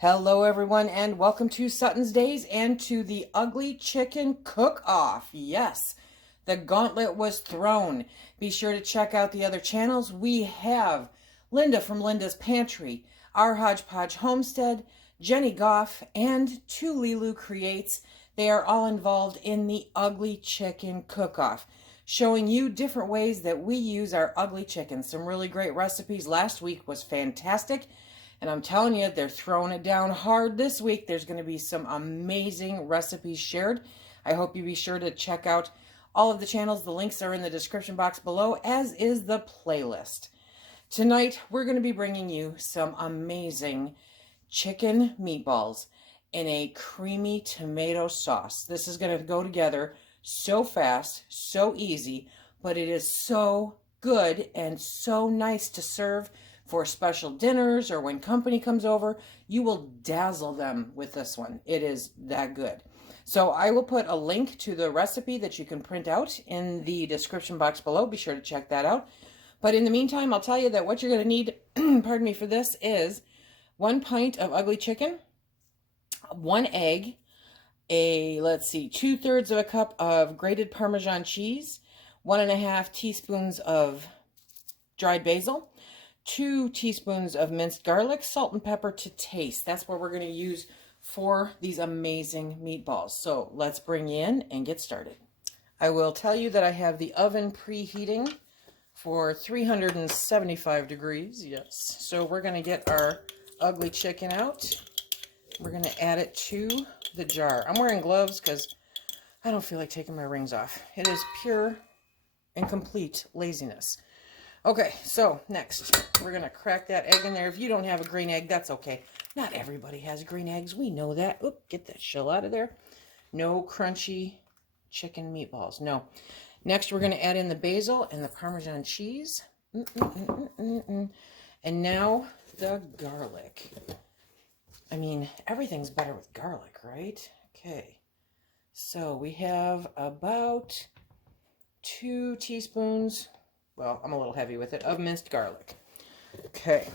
Hello everyone and welcome to SuttonsDaze and to the Ugly Chicken Cook-Off. Yes, the gauntlet was thrown. Be sure to check out the other channels. We have Linda from Linda's Pantry, Our Hodgepodge Homestead, Jenny Goff, and Tulilu Creates. They are all involved in the Ugly Chicken Cook-Off, showing you different ways that we use our ugly chicken. Some really great recipes. Last week was fantastic. And I'm telling you, they're throwing it down hard this week. There's going to be some amazing recipes shared. I hope you be sure to check out all of the channels. The links are in the description box below, as is the playlist. Tonight, we're going to be bringing you some amazing chicken meatballs in a creamy tomato sauce. This is going to go together so fast, so easy, but it is so good and so nice to serve for special dinners or when company comes over. You will dazzle them with this one. It is that good. So I will put a link to the recipe that you can print out in the description box below. Be sure to check that out. But in the meantime, I'll tell you that what you're going to need, pardon me, for this is 1 pint of ugly chicken, 1 egg, let's see, 2/3 of a cup of grated Parmesan cheese, 1.5 teaspoons of dried basil, 2 teaspoons of minced garlic, salt and pepper to taste. That's what we're going to use for these amazing meatballs. So let's bring you in and get started. I will tell you that I have the oven preheating for 375 degrees. Yes. So we're going to get our ugly chicken out. We're going to add it to the jar. I'm wearing gloves because I don't feel like taking my rings off. It is pure and complete laziness. Okay, so next, we're going to crack that egg in there. If you don't have a green egg, that's okay. Not everybody has green eggs. We know that. Oop, get that shell out of there. No crunchy chicken meatballs. No. Next, we're going to add in the basil and the Parmesan cheese. And now the garlic. I mean, everything's better with garlic, right? Okay. So we have about 2 teaspoons... well, I'm a little heavy with it, of minced garlic. Okay.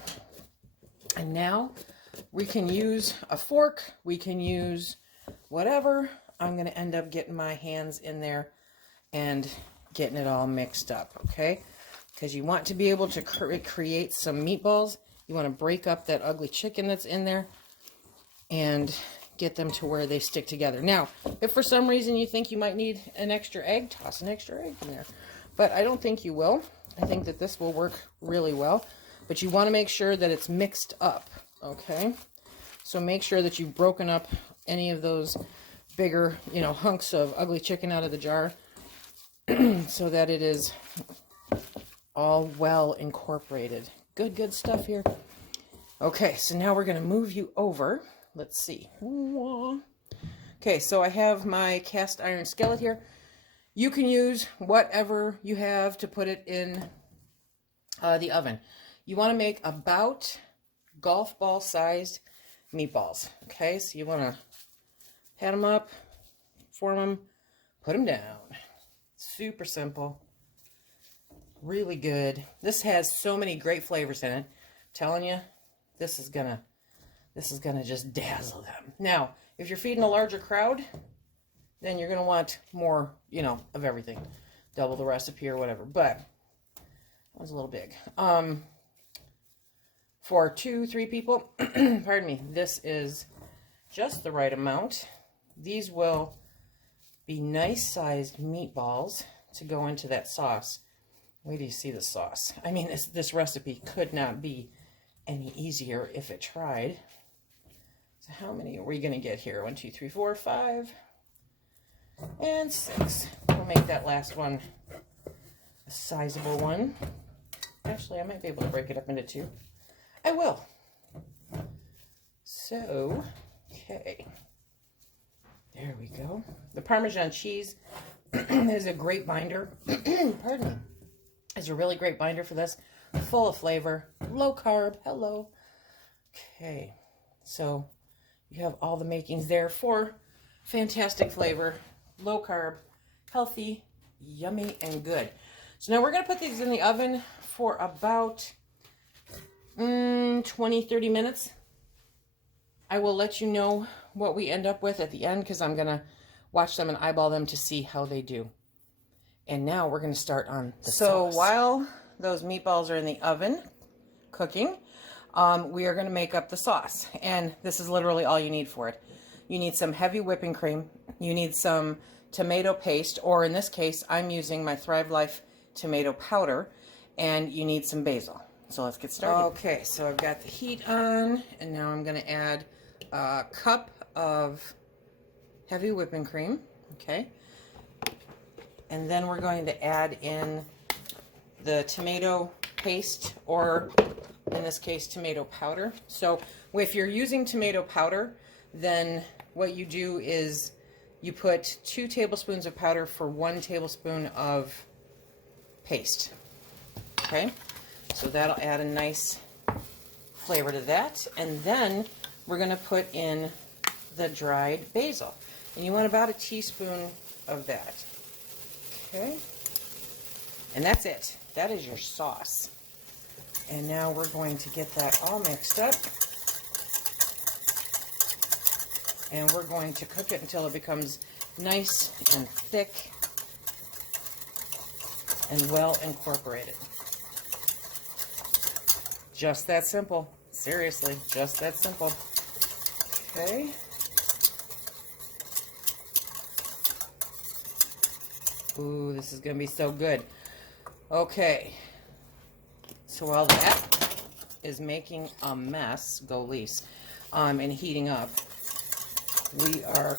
And now we can use a fork. We can use whatever. I'm going to end up getting my hands in there and getting it all mixed up, okay? Because you want to be able to create some meatballs. You want to break up that ugly chicken that's in there and get them to where they stick together. Now, if for some reason you think you might need an extra egg, toss an extra egg in there. But I don't think you will. I think that this will work really well. But you want to make sure that it's mixed up, okay? So make sure that you've broken up any of those bigger, hunks of ugly chicken out of the jar so that it is all well incorporated. Good stuff here. Okay, so now we're going to move you over. Let's see. Okay, so I have my cast iron skillet here. You can use whatever you have to put it in the oven. You want to make about golf ball sized meatballs. Okay, so you want to pat them up, form them, put them down. Super simple. Really good. This has so many great flavors in it. I'm telling you, this is gonna just dazzle them. Now, if you're feeding a larger crowd, then you're going to want more, of everything. Double the recipe or whatever. But that was a little big. For 2-3 people, pardon me, this is just the right amount. These will be nice-sized meatballs to go into that sauce. Wait till you see the sauce. I mean, this recipe could not be any easier if it tried. So how many are we going to get here? 1, 2, 3, 4, 5... and 6. We'll make that last one a sizable one. Actually, I might be able to break it up into 2. I will. So, okay. There we go. The Parmesan cheese is a great binder. Pardon me. It's a really great binder for this. Full of flavor. Low carb. Hello. Okay. So, you have all the makings there for fantastic flavor. Low carb, healthy, yummy, and good. So now we're going to put these in the oven for about 20-30 minutes. I will let you know what we end up with at the end because I'm going to watch them and eyeball them to see how they do. And now we're going to start on the sauce. So while those meatballs are in the oven cooking, we are going to make up the sauce. And this is literally all you need for it. You need some heavy whipping cream. You need some tomato paste, or in this case, I'm using my Thrive Life tomato powder. And you need some basil. So let's get started. Okay, so I've got the heat on, and now I'm going to add a cup of heavy whipping cream. Okay. And then we're going to add in the tomato paste, or in this case, tomato powder. So if you're using tomato powder, then what you do is you put 2 tablespoons of powder for 1 tablespoon of paste. Okay, so that'll add a nice flavor to that. And then we're going to put in the dried basil. And you want about a teaspoon of that. Okay, and that's it. That is your sauce. And now we're going to get that all mixed up. And we're going to cook it until it becomes nice and thick and well incorporated. Just that simple. Seriously, just that simple. Okay. Ooh, this is going to be so good. Okay. So while that is making a mess, go Lise, and heating up, we are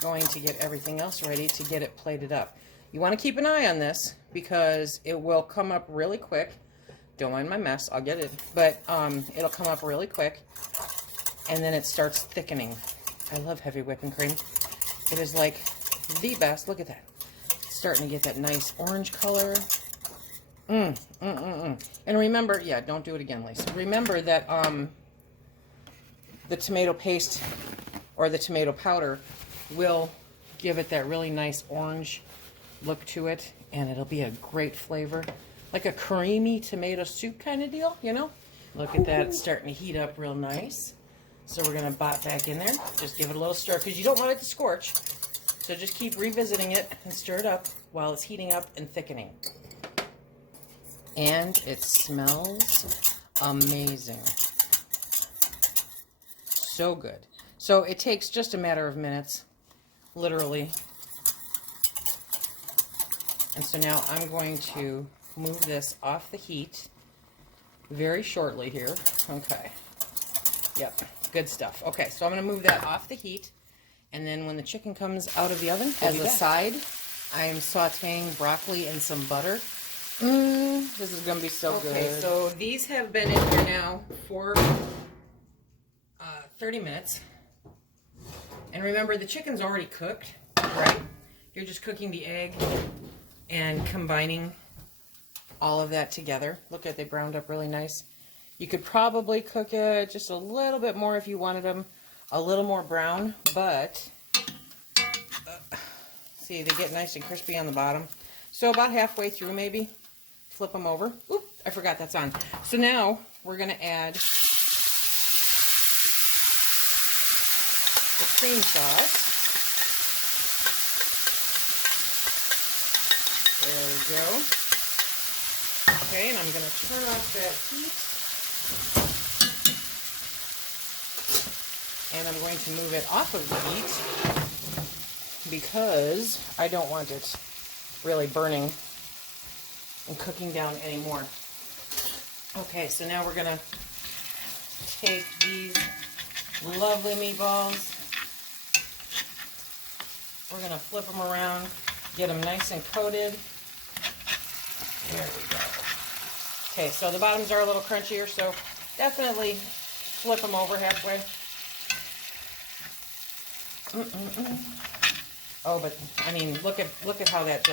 going to get everything else ready to get it plated up. You want to keep an eye on this because it will come up really quick. Don't mind my mess, I'll get it. But it'll come up really quick, and then it starts thickening. I love heavy whipping cream. It is like the best. Look at that. It's starting to get that nice orange color. And remember, yeah, don't do it again, Lisa. Remember that the tomato paste or the tomato powder will give it that really nice orange look to it, and it'll be a great flavor. Like a creamy tomato soup kind of deal, you know? Look at that, it's starting to heat up real nice. So we're going to bot back in there. Just give it a little stir, because you don't want it to scorch. So just keep revisiting it and stir it up while it's heating up and thickening. And it smells amazing. So good. So it takes just a matter of minutes, literally. And so now I'm going to move this off the heat very shortly here. Okay. Yep. Good stuff. Okay, so I'm going to move that off the heat. And then when the chicken comes out of the oven, as a side, I am sauteing broccoli in some butter. This is going to be so good. Okay, so these have been in here now for 30 minutes. And remember, the chicken's already cooked, right? You're just cooking the egg and combining all of that together. Look at, they browned up really nice. You could probably cook it just a little bit more if you wanted them a little more brown, but see, they get nice and crispy on the bottom. So about halfway through, maybe flip them over. Oop, I forgot that's on. So now we're going to add the cream sauce. There we go. Okay, and I'm going to turn off that heat. And I'm going to move it off of the heat because I don't want it really burning and cooking down anymore. Okay, so now we're going to take these lovely meatballs. We're going to flip them around, get them nice and coated. There we go. Okay, so the bottoms are a little crunchier, so definitely flip them over halfway. Oh, but I mean, look at how that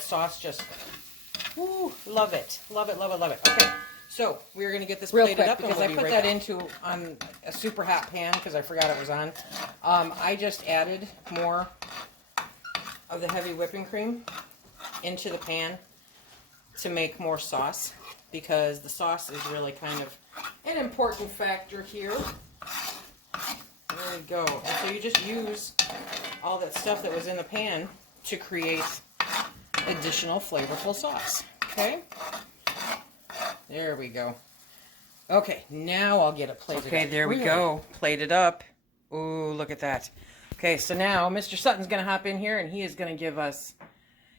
sauce just, woo, love it, love it, love it, love it. Okay, so we're gonna get this plated up because I put that into on a super hot pan because I forgot it was on. I just added more of the heavy whipping cream into the pan to make more sauce because the sauce is really kind of an important factor here. There we go. And so you just use all that stuff that was in the pan to create additional flavorful sauce. Okay? There we go. Okay, now I'll get it plated. Okay, there we go. Plated up. Ooh, look at that. Okay, so now Mr. Sutton's going to hop in here and he is going to give us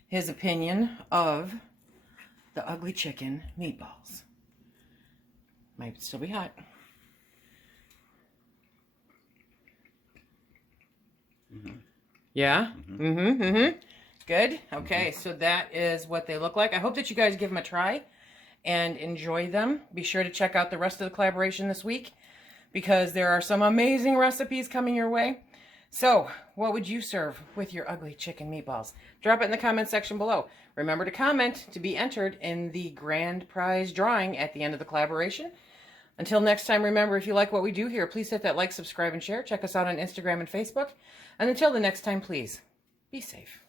his opinion of the ugly chicken meatballs. Might still be hot. Yeah? Good. Okay, so that is what they look like. I hope that you guys give them a try and enjoy them. Be sure to check out the rest of the collaboration this week because there are some amazing recipes coming your way. So, what would you serve with your ugly chicken meatballs? Drop it in the comment section below. Remember to comment to be entered in the grand prize drawing at the end of the collaboration. Until next time, remember, if you like what we do here, please hit that like, subscribe, and share. Check us out on Instagram and Facebook. And until the next time, please, be safe.